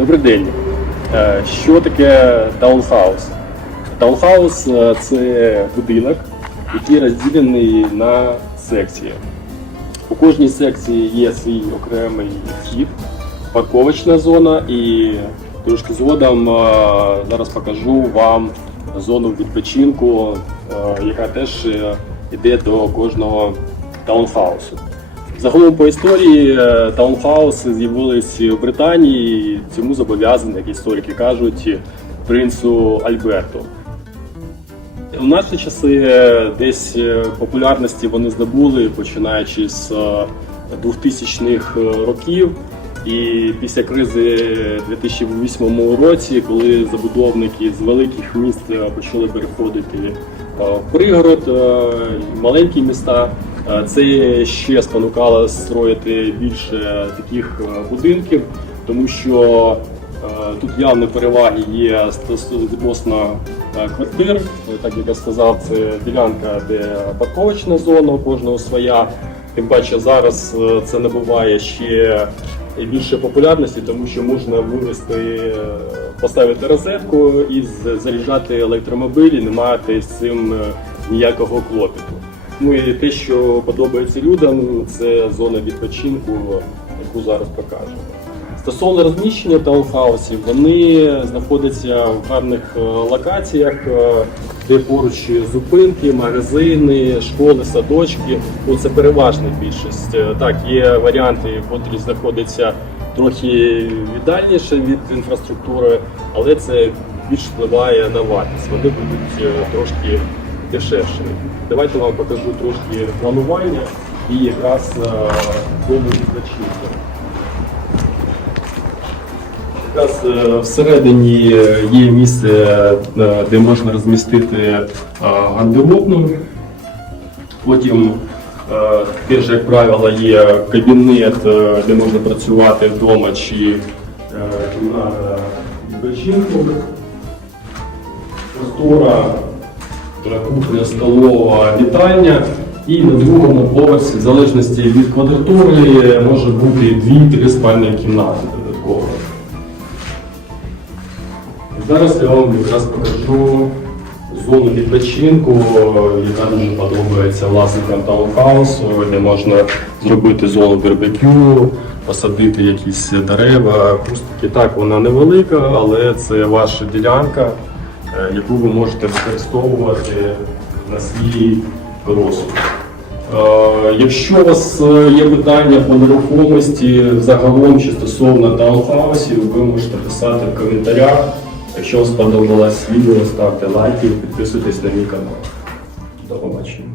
Добрий день. Е, Що таке таунхаус? Таунхаус е, це будинок, який розділений на секції. У кожній секції є свій окремий вхід, парковочна зона і трошки згодом е, зараз покажу вам зону відпочинку, яка теж йде до кожного таунхаусу. Загалом по історії е, таунхауси з'явилися в Британії, цьому зобов'язані, як історики кажуть, принцу Альберту. У наші часи е, десь е, популярності вони здобули, починаючи з е, 2000-х років. І після кризи 2008 році, коли забудовники з великих міст е, почали переходити е, в пригород, е, маленькі міста, це ще спонукало строїти більше таких будинків, тому що тут явні переваги є відносно квартир. Так як я сказав, це ділянка, де парковочна зона, у кожного своя. Тим паче зараз е, це набуває ще більше популярності, тому що можна вивести, е, поставити розетку і заряджати електромобілі, не мати з цим е, ніякого клопіту. Ну і те, що подобається людям, це зона відпочинку, яку зараз покажемо. Стосовно розміщення таунхаусів, вони знаходяться в гарних локаціях, де поруч зупинки, магазини, школи, садочки. Ну, це переважна більшість. Так, є варіанти, котрі знаходяться трохи віддальніше від інфраструктури, але це більш впливає на вартість. Вони будуть е, трошки дешевшими. Давайте вам покажу трошки планування і якраз е, зону відпочинку. Якраз е, всередині є місце, е, де можна розмістити е, гардеробну. Потім теж, як правило, є кабінет, де можна працювати вдома чи кімната відпочинку. Простора, кухня, столова, вітальня. І на другому поверсі, в залежності від квадратури, може бути 2-3 спальні кімнати додатково. Зараз я вам якраз покажу зону відпочинку, яка дуже подобається власникам таунхаусу, де можна зробити зону барбекю, посадити якісь дерева, кустики. Так, вона невелика, але це ваша ділянка, е, яку ви можете використовувати на свій розсуд. Е, Якщо у вас е, є питання по нерухомості загалом чи стосовно таунхаусів, ви можете писати в коментарях. Якщо вам сподобалось відео, ставте лайки, підписуйтесь на мій канал. До побачення.